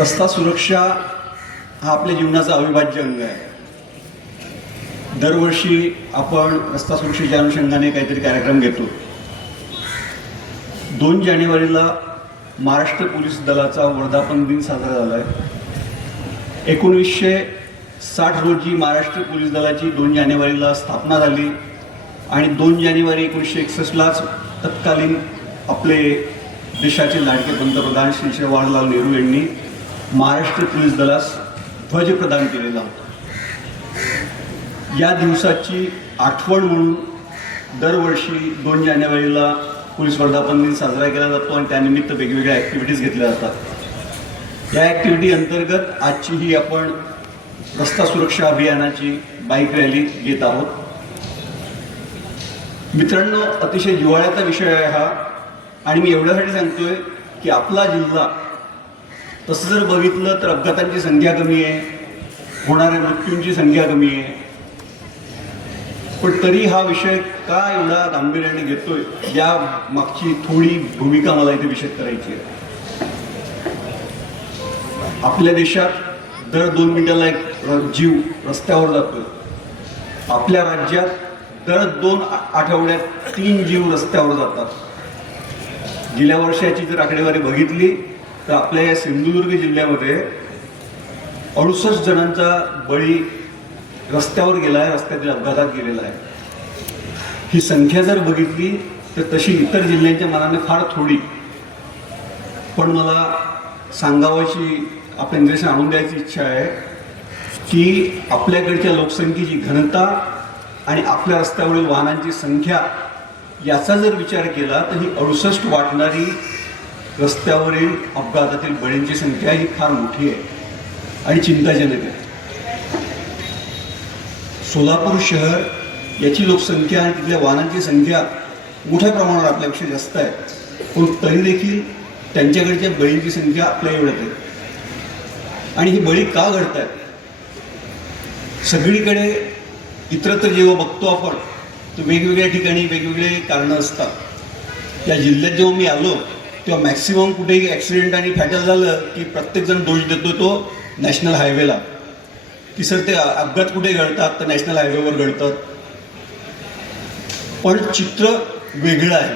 रस्ता सुरक्षा हा आपल्या जीवनाचा अविभाज्य अंग आहे. दरवर्षी आपण रस्ता सुरक्षेच्या अनुषंगाने काहीतरी कार्यक्रम घेतो. 2 जानेवारीला महाराष्ट्र पोलीस दलाचा वर्धापन दिन साजरा झाला आहे. 1960 रोजी महाराष्ट्र पोलीस दलाची 2 जानेवारीला स्थापना झाली आणि 2 जानेवारी 1961लाच तत्कालीन आपले देशाचे लाडके पंतप्रधान श्री जवाहरलाल नेहरू यांनी महाराष्ट्र पोलीस दलास ध्वज प्रदान केलेला होता. या दिवसाची आठवण म्हणून दरवर्षी 2 जानेवारीला पोलीस वर्धापन दिन साजरा केला जातो आणि त्यानिमित्त वेगवेगळ्या ॲक्टिव्हिटीज घेतल्या जातात. या ॲक्टिव्हिटी अंतर्गत आजची ही आपण रस्ता सुरक्षा अभियानाची बाईक रॅली घेत आहोत. मित्रांनो, अतिशय जिव्हाळ्याचा विषय आहे हा आणि मी एवढ्यासाठी सांगतोय की आपला जिल्हा तसं जर बघितलं तर अपघातांची संख्या कमी आहे, होणाऱ्या मृत्यूंची संख्या कमी आहे, पण तरी हा विषय का एवढा गांभीर्याने घेतोय या मागची थोडी भूमिका मला इथे विशद करायची आहे. आपल्या देशात दर 2 मिनिटाला एक जीव रस्त्यावर जातोय. आपल्या राज्यात दर 2 आठवड्यात 3 जीव रस्त्यावर जातात. गेल्या वर्षाची जर आकडेवारी बघितली तर आपल्या या सिंधुदुर्ग जिल्ह्यामध्ये 68 जणांचा बळी रस्त्यावर गेला आहे, रस्त्यातील अपघातात गेलेला आहे. ही संख्या जर बघितली तर तशी इतर जिल्ह्यांच्या मानाने फार थोडी, पण मला सांगावाची आपल्या निदर्शन आणून द्यायची इच्छा आहे की आपल्याकडच्या लोकसंख्येची घनता आणि आपल्या रस्त्यावरील वाहनांची संख्या याचा जर विचार केला तर ही 68 वाटणारी रस्त्यावरील अपघातातील बळींची संख्या ही फार मोठी आहे आणि चिंताजनक आहे. सोलापूर शहर याची लोकसंख्या आणि तिथल्या वाहनांची संख्या मोठ्या प्रमाणावर आपल्यापेक्षा जास्त आहे, पण तरी देखील त्यांच्याकडच्या बळींची संख्या आपल्या एवढ्यात आहे. आणि ही बळी का घडत आहेत? सगळीकडे इतरत्र जेव्हा बघतो आपण तर वेगवेगळ्या ठिकाणी वेगवेगळे कारणं असतात. या जिल्ह्यात जेव्हा मी आलो तेव्हा मॅक्सिमम कुठेही ॲक्सिडेंट आणि फॅटल झालं की प्रत्येकजण दोष देतो तो नॅशनल हायवेला, की सर ते अपघात कुठे घडतात तर नॅशनल हायवेवर घडतात. पण चित्र वेगळं आहे.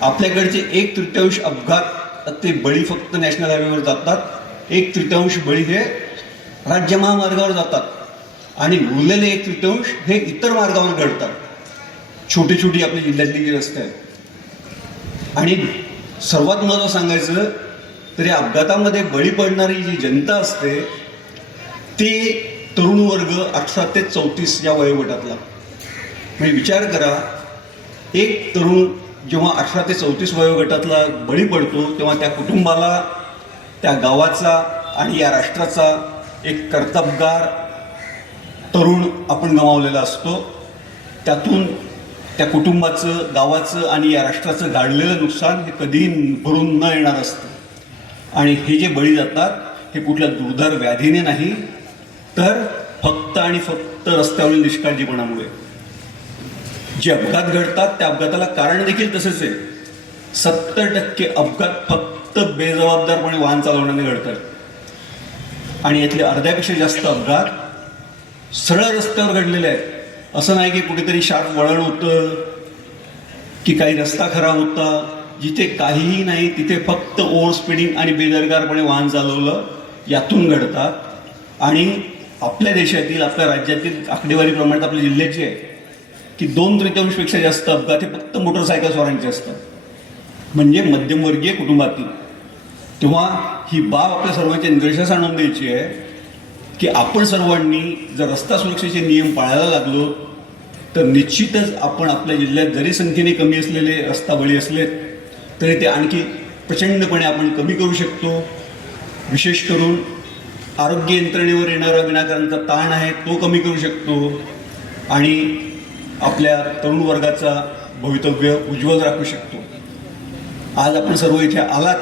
आपल्याकडचे 1/3 अपघात ते बळी फक्त नॅशनल हायवेवर जातात, 1/3 बळी हे राज्य महामार्गावर जातात आणि उरलेले 1/3 हे इतर मार्गावर घडतात. छोटी छोटी आपल्या जिल्ह्यातली जी रस्ते आहेत. आणि सर्वात महत्त्वाचं सांगायचं तर या अपघातामध्ये बळी पडणारी जी जनता असते ते तरुण वर्ग 18 ते 34 या वयोगटातला. म्हणजे विचार करा, एक तरुण जेव्हा 18 ते 34 वयोगटातला बळी पडतो तेव्हा त्या कुटुंबाला, त्या गावाचा आणि या राष्ट्राचा एक कर्तबगार तरुण आपण गमावलेला असतो. त्यातून त्या कुटुंबाचं, गावाचं आणि या राष्ट्राचं गाडलेलं नुकसान हे कधीही भरून न येणार असतं. आणि हे जे बळी जातात हे कुठल्या दुर्धर व्याधीने नाही तर फक्त आणि फक्त रस्त्यावरील निष्काळजीपणामुळे. जे अपघात घडतात त्या अपघाताला कारण देखील तसेच आहे. 70% अपघात फक्त बेजबाबदारपणे वाहन चालवण्याने घडतात आणि यातले अर्ध्यापेक्षा जास्त अपघात सरळ रस्त्यावर घडलेले आहेत. असं नाही की कुठेतरी शार्प वळण होतं की काही रस्ता खराब होता. जिथे काहीही नाही तिथे फक्त ओव्हर स्पीडिंग आणि बेदरकारपणे वाहन चालवलं यातून घडतात. आणि आपल्या देशातील, आपल्या राज्यातील आकडेवारीप्रमाणे आपल्या जिल्ह्याची आहे की 2/3 जास्त अपघात हे फक्त मोटरसायकलस्वारांचे असतात, म्हणजे मध्यमवर्गीय कुटुंबातील. तेव्हा ही बाब आपल्या सर्वांच्या निदर्शनास आणून द्यायची आहे की आपण सर्वांनी जर रस्ता सुरक्षेचे नियम पाळायला लागलो तर निश्चितच आपण आपल्या जिल्ह्यात जरी संख्येने कमी असलेले रस्ता बळी असलेत तरी ते आणखी प्रचंडपणे आपण कमी करू शकतो. विशेष करून आरोग्य यंत्रणेवर येणारा विनाकारणचा ताण आहे तो कमी करू शकतो आणि आपल्या तरुण वर्गाचा भवितव्य उज्ज्वल राखू शकतो. आज आपण सर्व इथे आलात,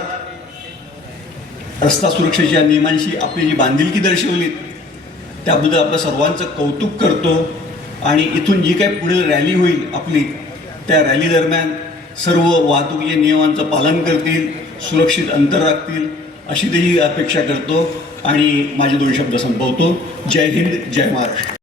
रस्ता सुरक्षेच्या नियमांशी आपली जी बांधिलकी दर्शवली त्याबद्दल आपल्या सर्वांचं कौतुक करतो. आणि इथून जी काही पुढील रॅली होईल आपली, त्या रॅली दरम्यान सर्व वाहतुकीच्या नियमांचं पालन करतील, सुरक्षित अंतर राखतील अशी त्याची अपेक्षा करतो आणि माझे 2 शब्द संपवतो. जय हिंद, जय महाराष्ट्र.